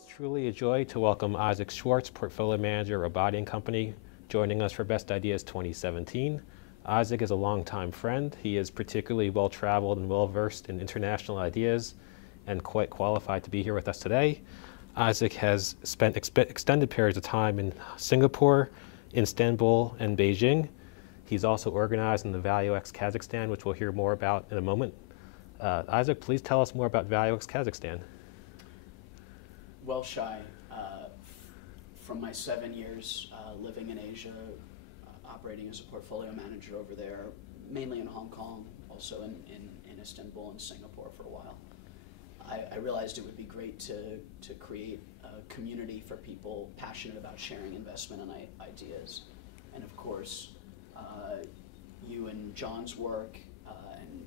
It's truly a joy to welcome Isaac Schwartz, Portfolio Manager of Robotti & Company, joining us for Best Ideas 2017. Isaac is a longtime friend. He is particularly well-traveled and well-versed in international ideas and quite qualified to be here with us today. Isaac has spent extended periods of time in Singapore, Istanbul, and Beijing. He's also organized in the ValueX Kazakhstan, which we'll hear more about in a moment. Isaac, please tell us more about ValueX Kazakhstan. Well, Shai, from my 7 years living in Asia, operating as a portfolio manager over there, mainly in Hong Kong, also in Istanbul and Singapore for a while, I realized it would be great to create a community for people passionate about sharing investment and ideas. And of course, you and John's work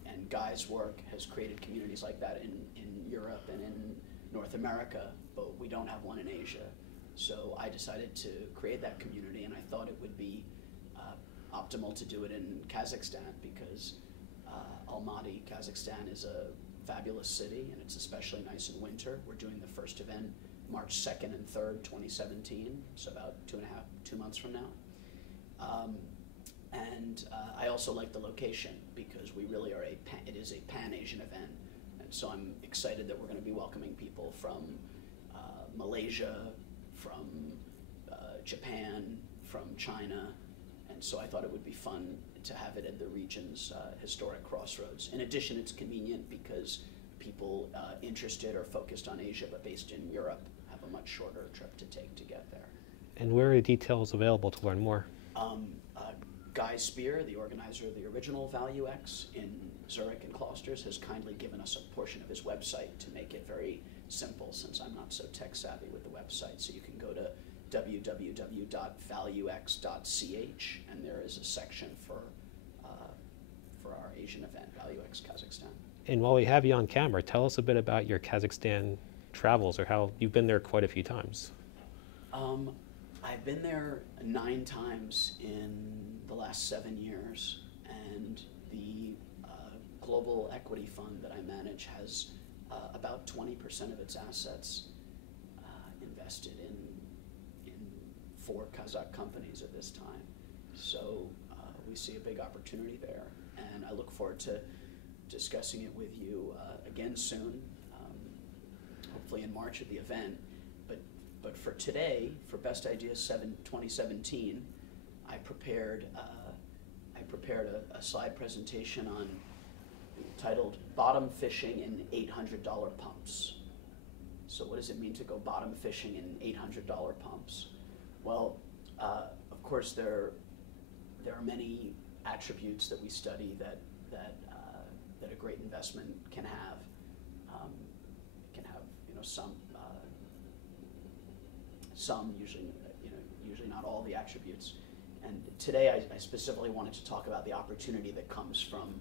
and Guy's work has created communities like that in Europe and in North America, but we don't have one in Asia. So I decided to create that community, and I thought it would be optimal to do it in Kazakhstan because Almaty, Kazakhstan is a fabulous city, and it's especially nice in winter. We're doing the first event March 2nd and 3rd, 2017, so about 2 months from now. I also like the location because we really are it is a Pan-Asian event. So I'm excited that we're going to be welcoming people from Malaysia, from Japan, from China, and so I thought it would be fun to have it at the region's historic crossroads. In addition, it's convenient because people interested or focused on Asia but based in Europe have a much shorter trip to take to get there. And where are details available to learn more? Guy Spear, the organizer of the original ValueX in Zurich and Klosters, has kindly given us a portion of his website to make it very simple since I'm not so tech savvy with the website. So you can go to www.valuex.ch and there is a section for our Asian event, ValueX Kazakhstan. And while we have you on camera, tell us a bit about your Kazakhstan travels or how you've been there quite a few times. I've been there 9 times in the last 7 years, and the global equity fund that I manage has about 20% of its assets invested in 4 Kazakh companies at this time. So we see a big opportunity there, and I look forward to discussing it with you again soon, hopefully in March at the event. But for today, for Best Ideas 2017, I prepared a slide presentation titled "Bottom Fishing in $800 Pumps." So what does it mean to go bottom fishing in $800 pumps? Well, of course there are many attributes that we study that a great investment can have. It can have some usually not all the attributes. And today I specifically wanted to talk about the opportunity that comes from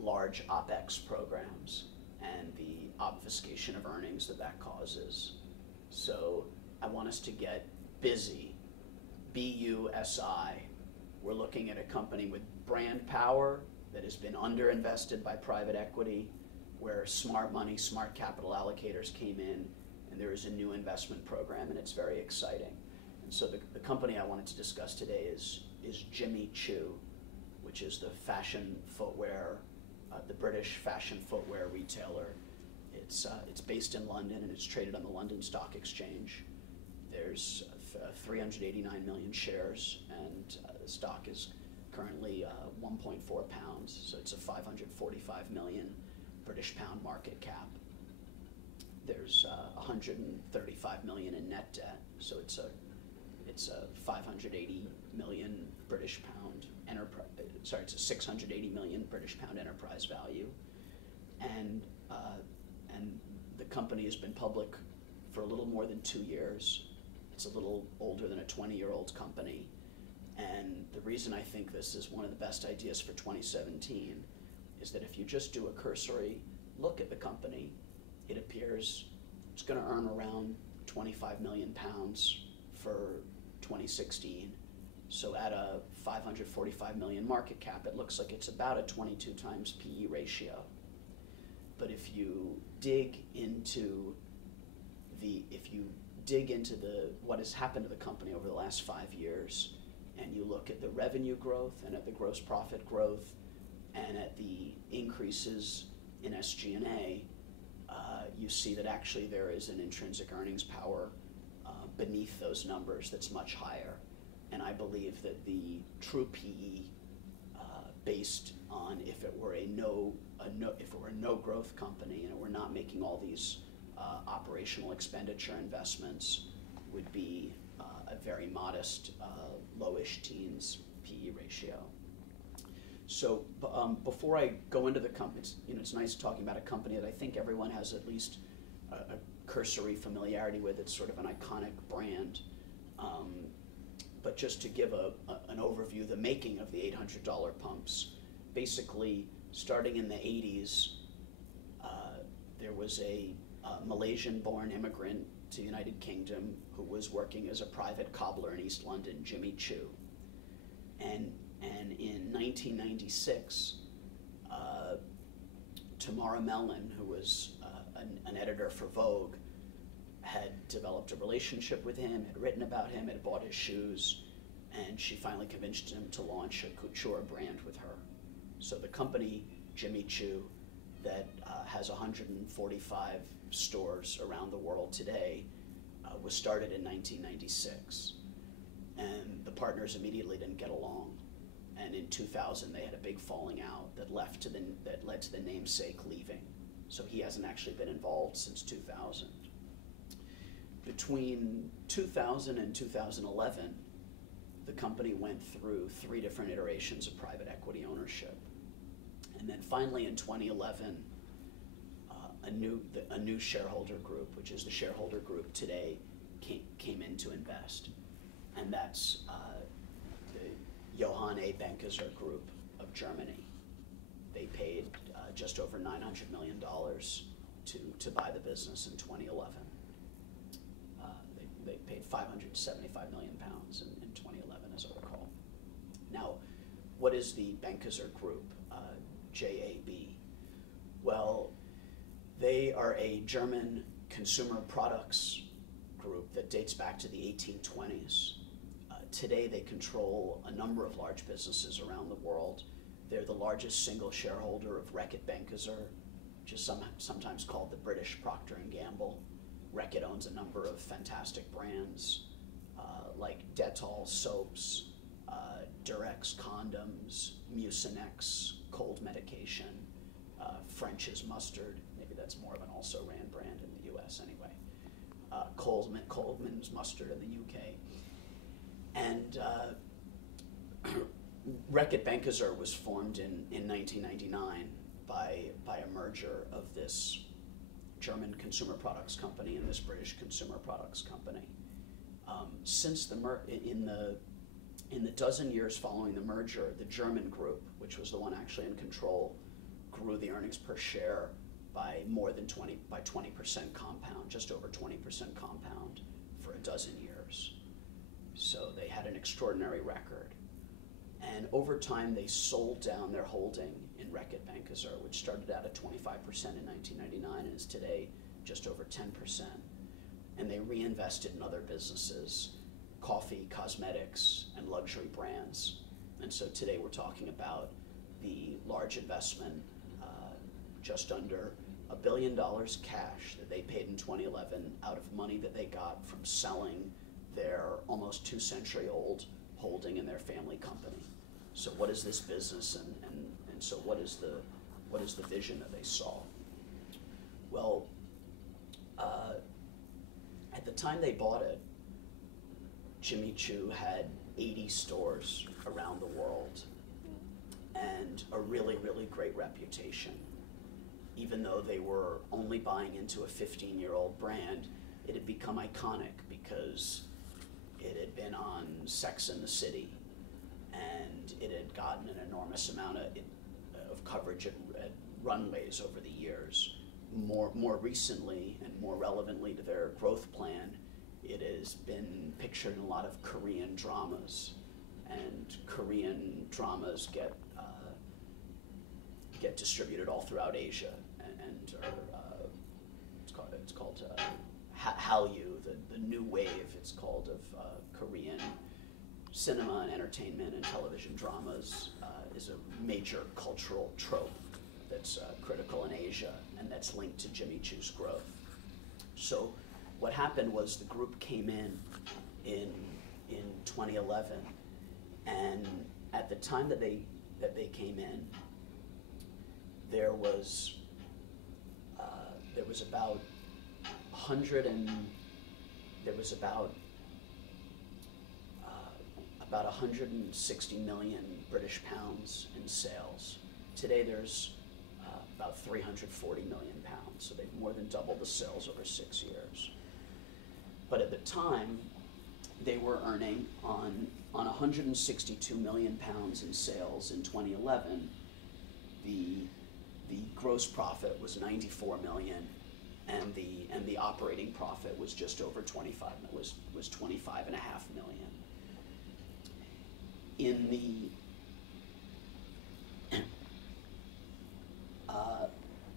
large OpEx programs and the obfuscation of earnings that causes. So I want us to get busy, B-U-S-I. We're looking at a company with brand power that has been underinvested by private equity, where smart money, smart capital allocators came in, and there is a new investment program, and it's very exciting. And so the company I wanted to discuss today is Jimmy Choo, which is the fashion footwear, the British fashion footwear retailer. It's based in London, and it's traded on the London Stock Exchange. There's 389 million shares, and the stock is currently 1.4 pounds, so it's a 545 million British pound market cap. There's 135 million in net debt, so it's a 580 million British pound enterprise. Sorry, it's a 680 million British pound enterprise value, and the company has been public for a little more than 2 years. It's a little older than a 20-year-old company, and the reason I think this is one of the best ideas for 2017 is that if you just do a cursory look at the company, it appears it's going to earn around 25 million pounds for 2016. So at a 545 million market cap, it looks like it's about a 22 times PE ratio. But if you dig into if you dig into what has happened to the company over the last 5 years, and you look at the revenue growth and at the gross profit growth and at the increases in SG&A, you see that actually there is an intrinsic earnings power beneath those numbers that's much higher. And I believe that the true PE, based on if it were a no growth company and we're not making all these operational expenditure investments, would be a very modest, lowish teens PE ratio. So before I go into the company, it's nice talking about a company that I think everyone has at least a cursory familiarity with. It's sort of an iconic brand. But just to give an overview, the making of the $800 pumps, basically starting in the 80s, there was a Malaysian-born immigrant to the United Kingdom who was working as a private cobbler in East London, Jimmy Choo. And in 1996, Tamara Mellon, who was an editor for Vogue, had developed a relationship with him, had written about him, had bought his shoes, and she finally convinced him to launch a couture brand with her. So the company, Jimmy Choo, that has 145 stores around the world today, was started in 1996. And the partners immediately didn't get along. And in 2000, they had a big falling out that led to the namesake leaving. So he hasn't actually been involved since 2000. Between 2000 and 2011, the company went through 3 different iterations of private equity ownership. And then finally in 2011, a new shareholder group, which is the shareholder group today, came in to invest. And that's the Johann A. Benckiser Group of Germany. They paid just over $900 million to buy the business in 2011. They paid 575 million pounds in 2011, as I recall. Now, what is the Benckiser Group, JAB? Well, they are a German consumer products group that dates back to the 1820s. Today, they control a number of large businesses around the world. They're the largest single shareholder of Reckitt Benckiser, which is sometimes called the British Procter & Gamble. Reckitt owns a number of fantastic brands like Dettol soaps, Durex condoms, Mucinex cold medication, French's mustard. Maybe that's more of an also-ran brand in the US anyway. Coleman's mustard in the UK. And Reckitt Benckiser was formed in 1999 by a merger of this German consumer products company and this British consumer products company. Since in the dozen years following the merger, the German group, which was the one actually in control, grew the earnings per share by 20% compound, just over 20% compound for a dozen years. So they had an extraordinary record. And over time, they sold down their holding in Reckitt Benckiser, which started out at 25% in 1999 and is today just over 10%. And they reinvested in other businesses, coffee, cosmetics, and luxury brands. And so today we're talking about the large investment, just under $1 billion cash that they paid in 2011 out of money that they got from selling their almost 2-century-old holding in their family company. So what is this business, and so what is the vision that they saw? Well, at the time they bought it, Jimmy Choo had 80 stores around the world and a really, really great reputation. Even though they were only buying into a 15-year-old brand, it had become iconic because it had been on Sex and the City, and it had gotten an enormous amount of coverage at runways over the years. More recently, and more relevantly to their growth plan, it has been pictured in a lot of Korean dramas, and Korean dramas get distributed all throughout Asia, and it's called Hallyu, the new wave, it's called, of Korean cinema and entertainment and television dramas, is a major cultural trope that's critical in Asia and that's linked to Jimmy Choo's growth. So what happened was the group came in 2011, and at the time that they came in, there was about 160 million British pounds in sales. Today there's about 340 million pounds, so they've more than doubled the sales over 6 years. But at the time, they were earning on 162 million pounds in sales in 2011, the gross profit was 94 million, and the operating profit was just over 25 was 25.5 million. In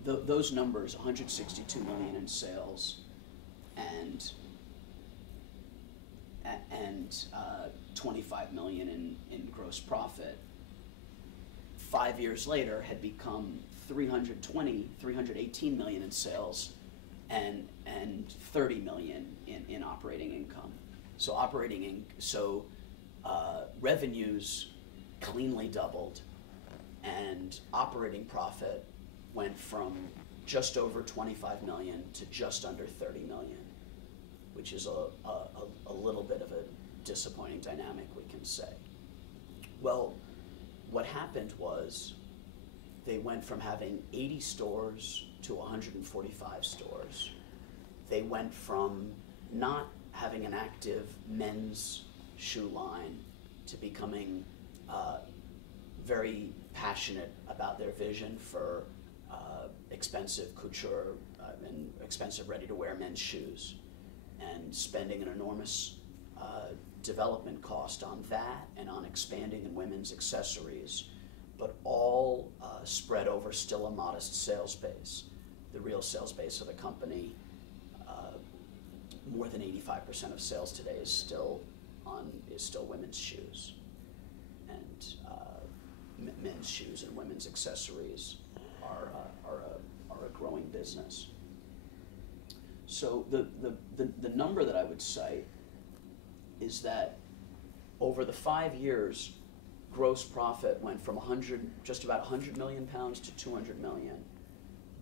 those numbers, 162 million in sales and 25 million in gross profit, 5 years later had become 318 million in sales and 30 million in operating income. So revenues cleanly doubled, and operating profit went from just over 25 million to just under 30 million, which is a little bit of a disappointing dynamic, we can say. Well, what happened was they went from having 80 stores to 145 stores. They went from not having an active men's shoe line to becoming very passionate about their vision for expensive couture and expensive ready-to-wear men's shoes, and spending an enormous development cost on that and on expanding in women's accessories, but all spread over still a modest sales base. The real sales base of the company, more than 85% of sales today is still women's shoes, and men's shoes and women's accessories are a growing business. So the number that I would cite is that over the 5 years, gross profit went from just about 100 million pounds to 200 million,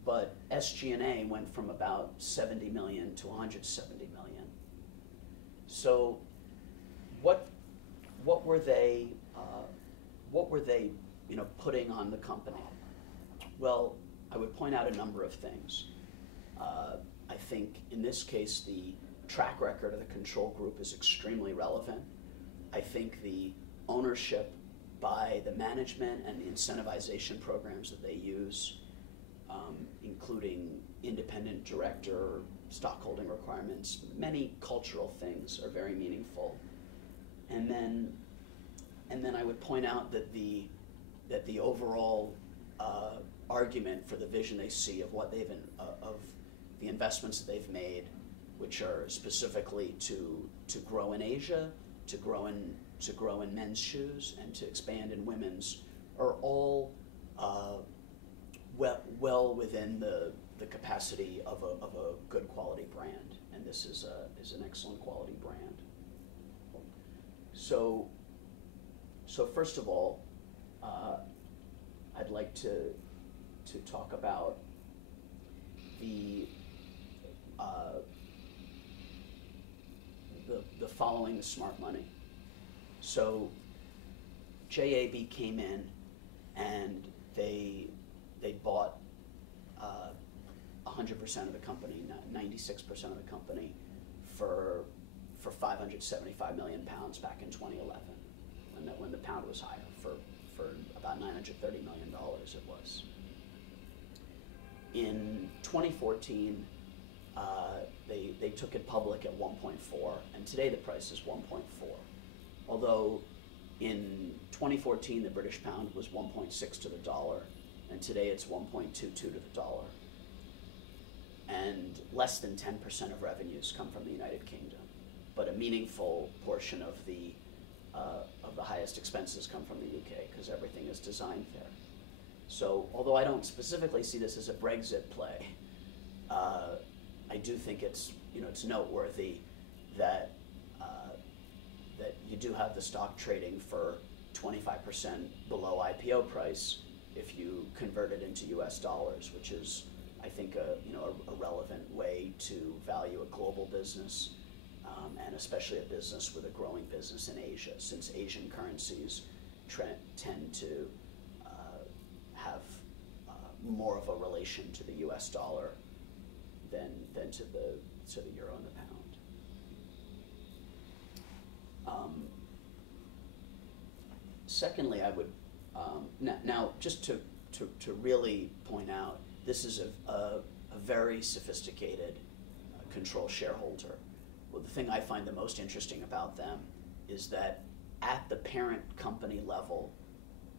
but SG&A went from about 70 million to 170 million. So what were they putting on the company? Well, I would point out a number of things. I think in this case, the track record of the control group is extremely relevant. I think the ownership by the management and the incentivization programs that they use, including independent director, stockholding requirements, many cultural things are very meaningful. And then I would point out that the overall argument for the vision they see of what of the investments that they've made, which are specifically to grow in Asia, to grow in men's shoes, and to expand in women's, are all well within the capacity of a good quality brand, and this is an excellent quality brand. So first of all, I'd like to talk about the following the smart money. So JAB came in and they bought 100% of the company, 96% of the company, for 575 million pounds back in 2011, when the pound was higher, for about $930 million it was. In 2014, they took it public at 1.4, and today the price is 1.4. Although in 2014 the British pound was 1.6 to the dollar, and today it's 1.22 to the dollar. and less than 10% of revenues come from the United Kingdom. But a meaningful portion of the highest expenses come from the UK because everything is designed there. So although I don't specifically see this as a Brexit play, I do think it's noteworthy that that you do have the stock trading for 25% below IPO price if you convert it into US dollars, which is, I think, a relevant way to value a global business, and especially a business with a growing business in Asia, since Asian currencies tend to have more of a relation to the US dollar than to the euro and the pound. Secondly, I would now just to really point out, this is a very sophisticated control shareholder. Well, the thing I find the most interesting about them is that at the parent company level,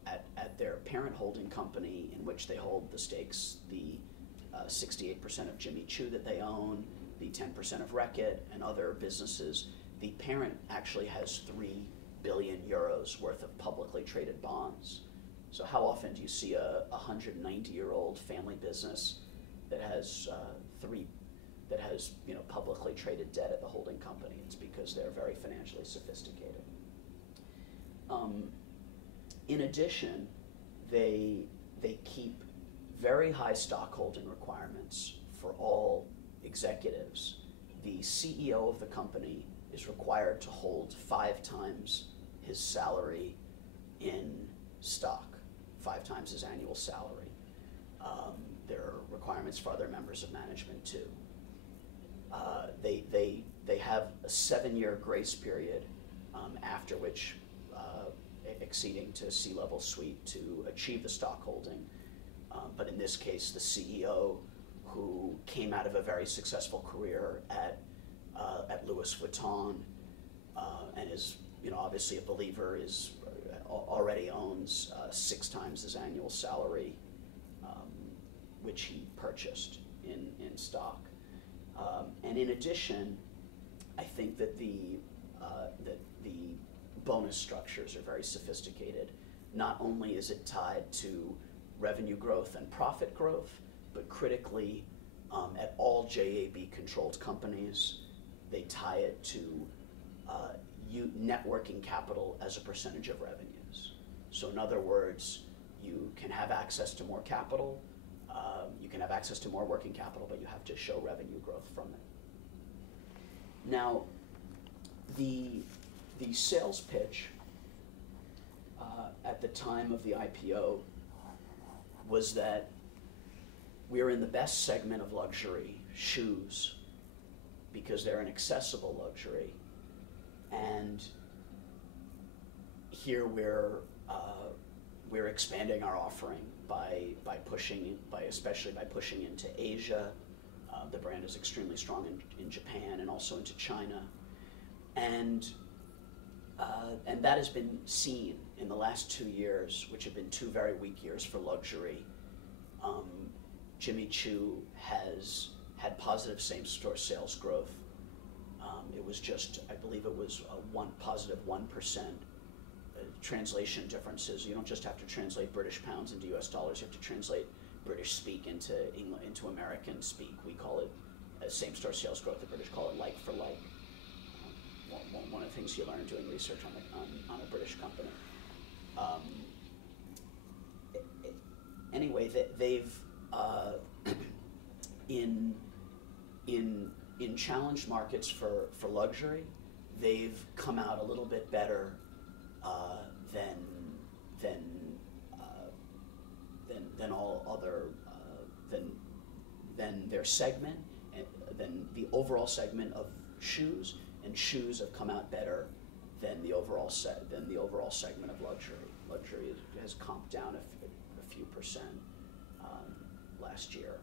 at their parent holding company in which they hold the stakes, the 68% of Jimmy Choo that they own, the 10% of Reckitt and other businesses, the parent actually has 3 billion euros worth of publicly traded bonds. So how often do you see a 190-year-old family business that has publicly traded debt at the holding company? It's because they're very financially sophisticated. In addition, they keep very high stockholding requirements for all executives. The CEO of the company is required to hold 5 times his salary in stock, 5 times his annual salary. There are requirements for other members of management too. They have a 7-year grace period after which acceding to C-level suite to achieve the stock holding. But in this case, the CEO, who came out of a very successful career at Louis Vuitton and is obviously a believer, already owns 6 times his annual salary, which he purchased in stock. And in addition, I think that the bonus structures are very sophisticated. Not only is it tied to revenue growth and profit growth, but critically, at all JAB-controlled companies, they tie it to net working capital as a percentage of revenues. So in other words, you can have access to more capital, you can have access to more working capital, but you have to show revenue growth from it. Now, the sales pitch at the time of the IPO was that we're in the best segment of luxury, shoes, because they're an accessible luxury, and here we're expanding our offering especially by pushing into Asia. The brand is extremely strong in Japan and also into China, and that has been seen in the last 2 years, which have been 2 very weak years for luxury. Jimmy Choo has had positive same-store sales growth. It was just, I believe it was positive 1%. Translation differences. You don't just have to translate British pounds into US dollars, you have to translate British speak into American speak. We call it same-store sales growth. The British call it like for like. One of the things you learn doing research on a British company. Anyway, they've in challenged markets for luxury, they've come out a little bit better than all other than their segment, than the overall segment of shoes, and shoes have come out better than the overall segment of luxury. Luxury has comped down a few percent last year.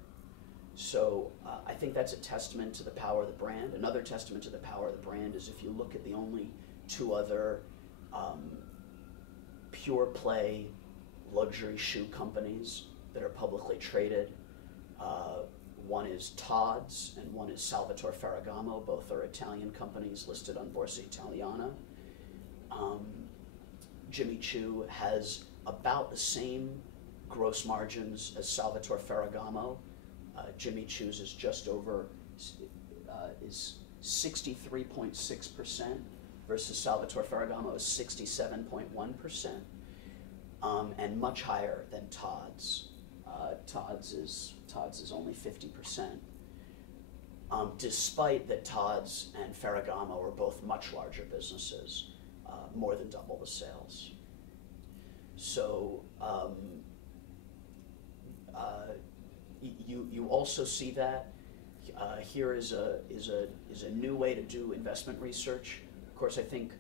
So I think that's a testament to the power of the brand. Another testament to the power of the brand is if you look at the only 2 other pure play luxury shoe companies that are publicly traded, One is Todd's and one is Salvatore Ferragamo. Both are Italian companies listed on Borsa Italiana. Jimmy Choo has about the same gross margins as Salvatore Ferragamo. Jimmy Choo's is just over, is 63.6% versus Salvatore Ferragamo is 67.1%, and much higher than Todd's. Todd's is only 50%, despite that Todd's and Ferragamo are both much larger businesses, more than double the sales. So you also see that here is a new way to do investment research. Of course, I think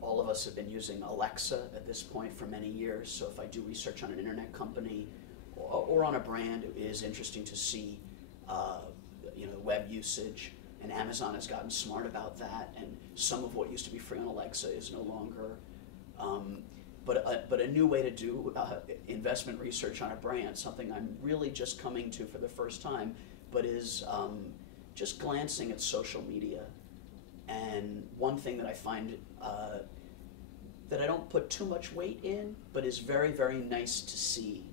all of us have been using Alexa at this point for many years. So if I do research on an internet company or on a brand, it is interesting to see web usage. And Amazon has gotten smart about that. And some of what used to be free on Alexa is no longer. But a new way to do investment research on a brand, something I'm really just coming to for the first time, but is just glancing at social media. And one thing that I find that I don't put too much weight in, but is very, very nice to see,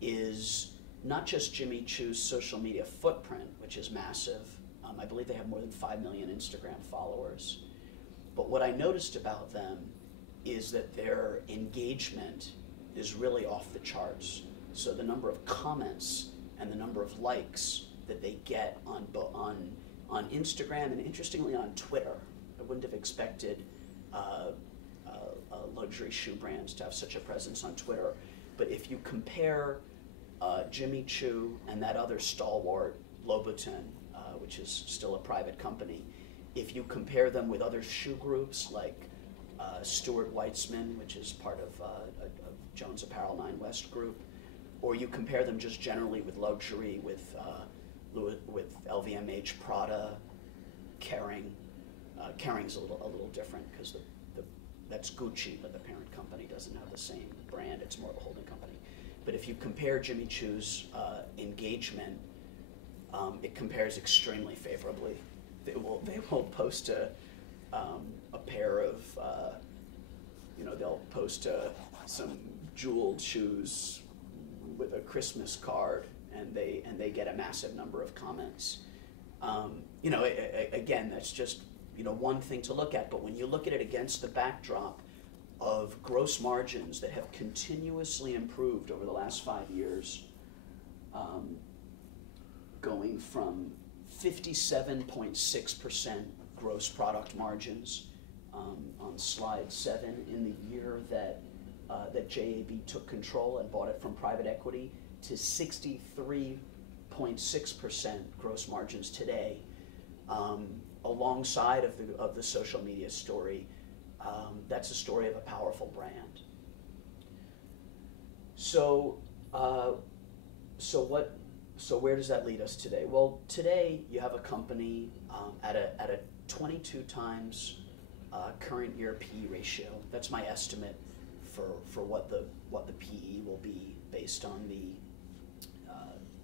is not just Jimmy Choo's social media footprint, which is massive. I believe they have more than 5 million Instagram followers. But what I noticed about them is that their engagement is really off the charts. So the number of comments and the number of likes that they get on Instagram and interestingly on Twitter. I wouldn't have expected luxury shoe brands to have such a presence on Twitter. But if you compare Jimmy Choo and that other stalwart, Louboutin, which is still a private company, if you compare them with other shoe groups like Stuart Weitzman, which is part of Jones Apparel 9 West Group, or you compare them just generally with luxury, with LVMH, Prada, Kering. Kering's a little different because that's Gucci, but the parent company doesn't have the same brand. It's more of a holding company. But if you compare Jimmy Choo's engagement, it compares extremely favorably. They will post a pair of, they'll post some jeweled shoes with a Christmas card, and they get a massive number of comments. Again, that's just one thing to look at, but when you look at it against the backdrop of gross margins that have continuously improved over the last 5 years, going from 57.6% gross product margins on slide 7 in the year that JAB took control and bought it from private equity, to 63.6% gross margins today, alongside of the social media story. That's a story of a powerful brand. So where does that lead us today? Well, today you have a company at a 22 times current year PE ratio. That's my estimate for what the PE will be based on the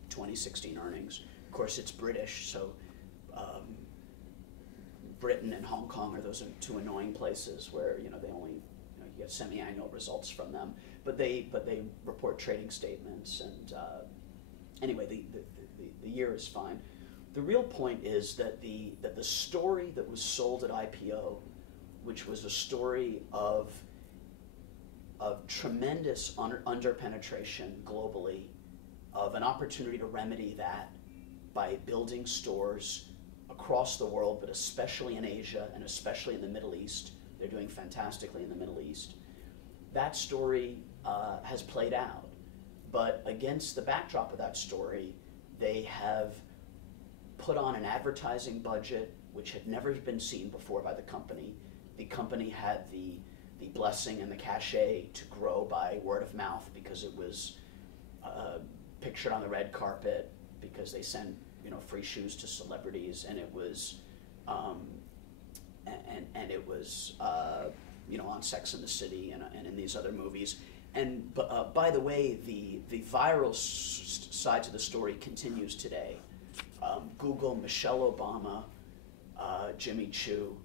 2016 earnings. Of course, it's British, so Britain and Hong Kong are those two annoying places where they only you get semi-annual results from them, but they report trading statements, and anyway, the year is fine. The real point is that the story that was sold at IPO, which was a story of tremendous under-penetration globally, of an opportunity to remedy that by building stores across the world, but especially in Asia and especially in the Middle East. They're doing fantastically in the Middle East. That story has played out. But against the backdrop of that story, they have put on an advertising budget which had never been seen before by the company. The company had the blessing and the cachet to grow by word of mouth because it was pictured on the red carpet, because they sent free shoes to celebrities, and it was and it was on Sex and the City and in these other movies. By the way, the viral side to the story continues today. Google Michelle Obama, Jimmy Choo,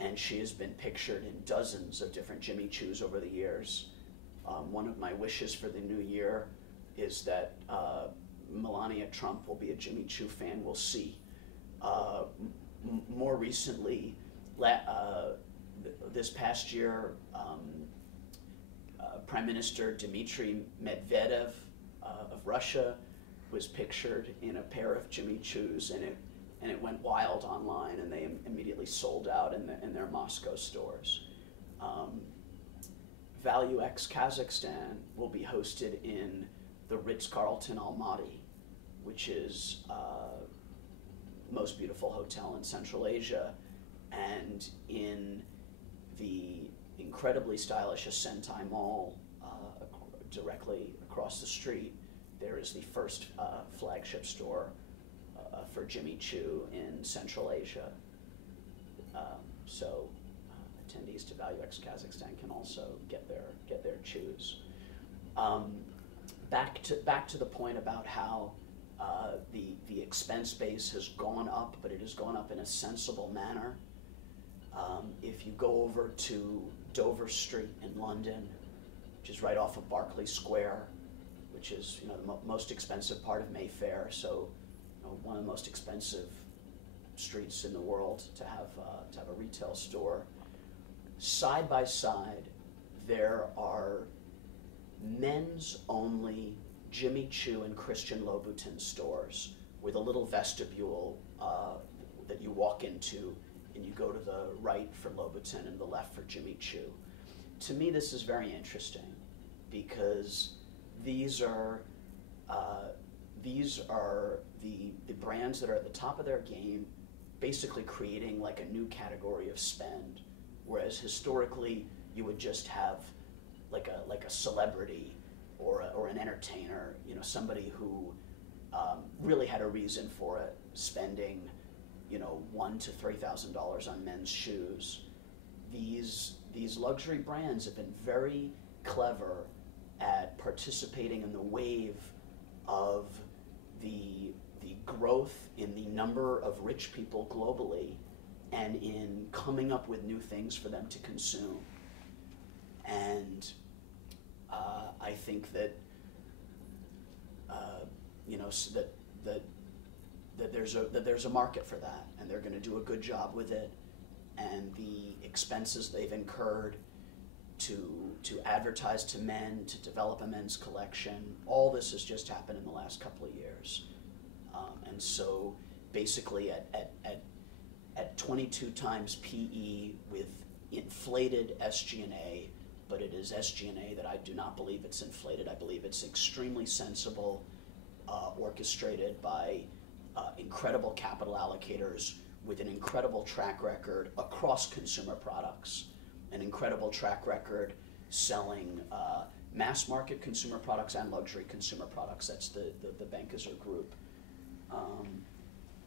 and she has been pictured in dozens of different Jimmy Choos over the years. One of my wishes for the new year is that Melania Trump will be a Jimmy Choo fan. We'll see. More recently, this past year, Prime Minister Dmitry Medvedev of Russia was pictured in a pair of Jimmy Choos, and it went wild online, and they immediately sold out in their Moscow stores. ValueX Kazakhstan will be hosted in the Ritz-Carlton Almaty, which is most beautiful hotel in Central Asia, and in the incredibly stylish Sentai Mall directly across the street, there is the first flagship store for Jimmy Choo in Central Asia. So attendees to ValueX Kazakhstan can also get their Choos. Back to the point about how the expense base has gone up, but it has gone up in a sensible manner. If you go over to Dover Street in London, which is right off of Berkeley Square, which is the most expensive part of Mayfair, so one of the most expensive streets in the world to have a retail store. Side by side, there are men's only Jimmy Choo and Christian Louboutin stores with a little vestibule that you walk into, and you go to the right for Louboutin and the left for Jimmy Choo. To me, this is very interesting because these are the brands that are at the top of their game, basically creating like a new category of spend, whereas historically you would just have like a celebrity or an entertainer, somebody who really had a reason for it, spending $1,000 to $3,000 on men's shoes. These luxury brands have been very clever at participating in the wave of the growth in the number of rich people globally, and in coming up with new things for them to consume. And I think that that there's a market for that, and they're going to do a good job with it. And the expenses they've incurred to advertise to men, to develop a men's collection, all this has just happened in the last couple of years. And so basically at 22 times PE with inflated SG&A, but it is SG&A that I do not believe it's inflated. I believe it's extremely sensible, orchestrated by incredible capital allocators with an incredible track record across consumer products, an incredible track record selling mass market consumer products and luxury consumer products. That's the Bankiser Group.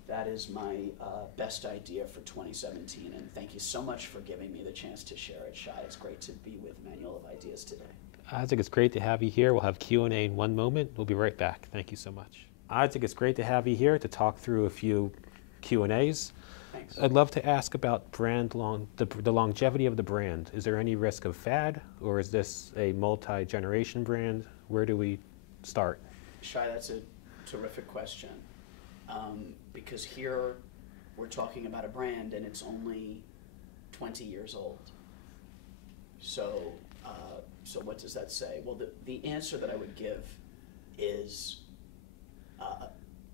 That is my best idea for 2017, and thank you so much for giving me the chance to share it, Shai. It's great to be with Manual of Ideas today. Isaac, it's great to have you here. We'll have Q&A in one moment. We'll be right back. Thank you so much. Isaac, it's great to have you here to talk through a few Q&As. Thanks. I'd love to ask about the longevity of the brand. Is there any risk of fad, or is this a multi-generation brand? Where do we start? Shai, that's a terrific question. Because here we're talking about a brand and it's only 20 years old. So what does that say? Well, the answer that I would give is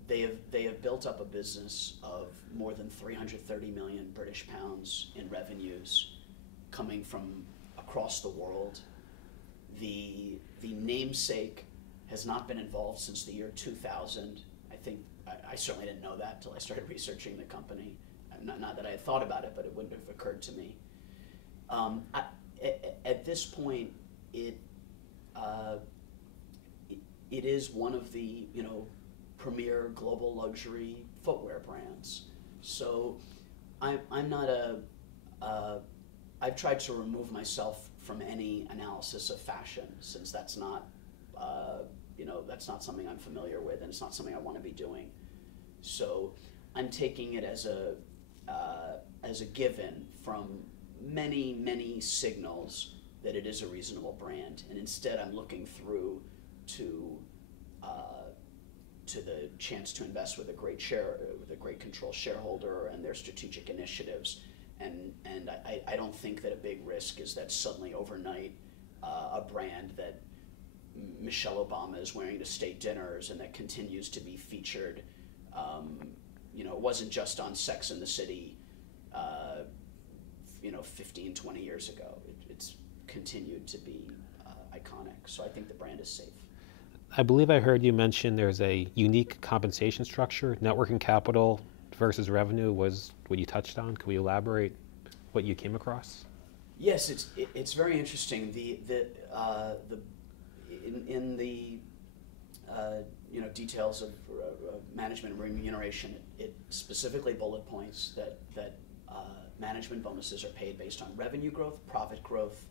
they have built up a business of more than 330 million British pounds in revenues coming from across the world. The namesake has not been involved since the year 2000. I certainly didn't know that until I started researching the company. Not that I had thought about it, but it wouldn't have occurred to me. At this point, it is one of the premier global luxury footwear brands. So I'm not I've tried to remove myself from any analysis of fashion, since that's not, that's not something I'm familiar with, and it's not something I want to be doing. So I'm taking it as a given from many, many signals that it is a reasonable brand, and instead I'm looking through to the chance to invest with a great control shareholder and their strategic initiatives. And I don't think that a big risk is that suddenly overnight a brand that Michelle Obama is wearing to state dinners and that continues to be featured, it wasn't just on Sex and the City, 15, 20 years ago. It's continued to be iconic. So I think the brand is safe. I believe I heard you mention there's a unique compensation structure. Net working capital versus revenue was what you touched on. Can we elaborate what you came across? Yes, it's very interesting. In the details of management remuneration, it specifically bullet points that management bonuses are paid based on revenue growth, profit growth,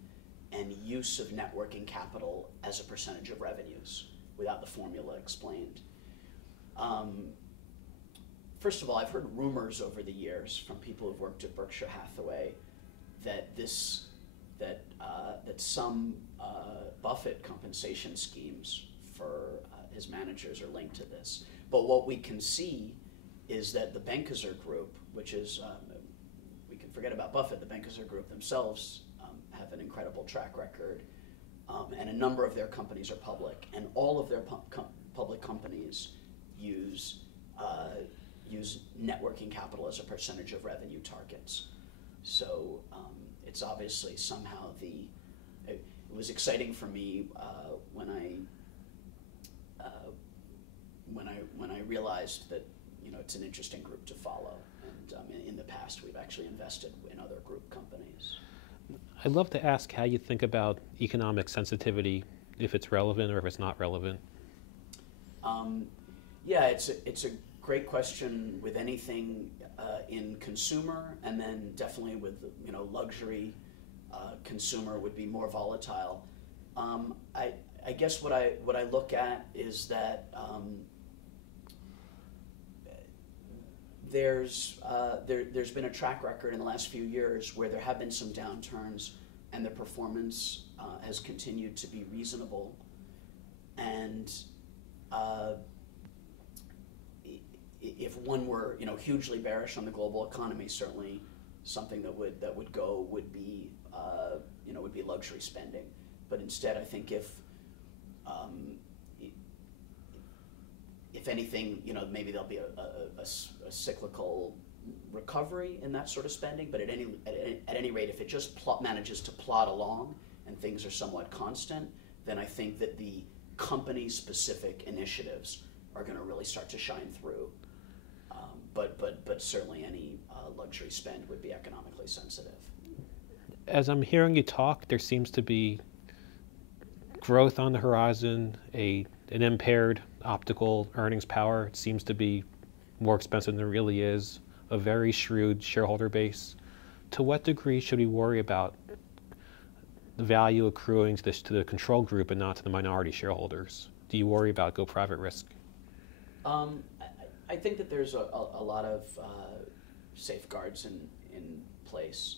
and use of net working capital as a percentage of revenues, without the formula explained. First of all, I've heard rumors over the years from people who've worked at Berkshire Hathaway that some Buffett compensation schemes for his managers are linked to this. But what we can see is that the Benkeser Group, which is, we can forget about Buffett, the Benkeser Group themselves have an incredible track record, and a number of their companies are public, and all of their public companies use net working capital as a percentage of revenue targets. So it's obviously somehow it was exciting for me when I realized that it's an interesting group to follow, and in the past we've actually invested in other group companies. I'd love to ask how you think about economic sensitivity, if it's relevant or if it's not relevant. Yeah, it's a great question with anything in consumer, and then definitely with luxury. Consumer would be more volatile. I guess what I look at is that there's been a track record in the last few years where there have been some downturns, and the performance has continued to be reasonable. And if one were hugely bearish on the global economy, certainly something that would go would be luxury spending. But instead, I think if anything, maybe there'll be a cyclical recovery in that sort of spending. But at any rate, if it just manages to plod along and things are somewhat constant, then I think that the company-specific initiatives are going to really start to shine through. But certainly any luxury spend would be economically sensitive. As I'm hearing you talk, there seems to be growth on the horizon, an impaired optical earnings power. It seems to be more expensive than it really is, a very shrewd shareholder base. To what degree should we worry about the value accruing to the control group and not to the minority shareholders? Do you worry about go private risk? I think that there's a lot of safeguards in place.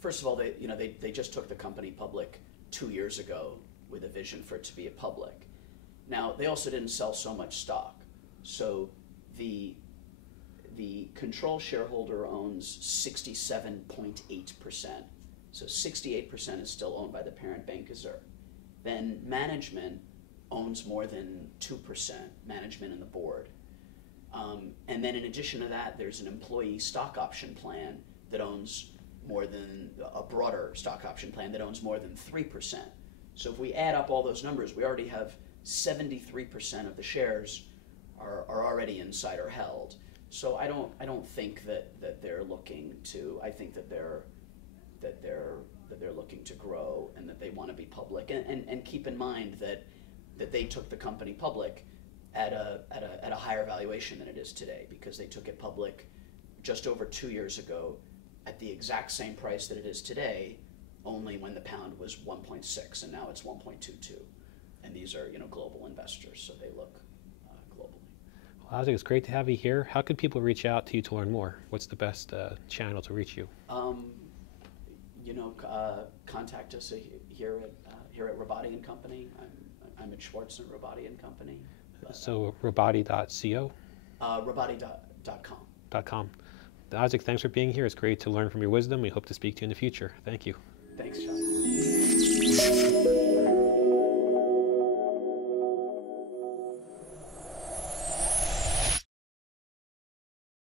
First of all, they just took the company public 2 years ago with a vision for it to be a public. Now, they also didn't sell so much stock. So the control shareholder owns 67.8%. So 68% is still owned by the parent Benkeser. Then management owns more than 2%, management and the board. And then in addition to that, there's an employee stock option plan that owns more than, a broader stock option plan that owns more than 3%. So if we add up all those numbers, we already have 73% of the shares are already insider held. So I don't think that they're looking to. I think that they're looking to grow and that they want to be public. And keep in mind that they took the company public at a higher valuation than it is today, because they took it public just over 2 years ago at the exact same price that it is today, only when the pound was 1.6 and now it's 1.22. And these are, global investors, so they look globally. Well, Isaac, it's great to have you here. How could people reach out to you to learn more? What's the best channel to reach you? Contact us here at Rabati and Company. I'm at Schwartz and Rabati and Company. So rabati.co? Rabati.com. Isaac, thanks for being here. It's great to learn from your wisdom. We hope to speak to you in the future. Thank you. Thanks, John.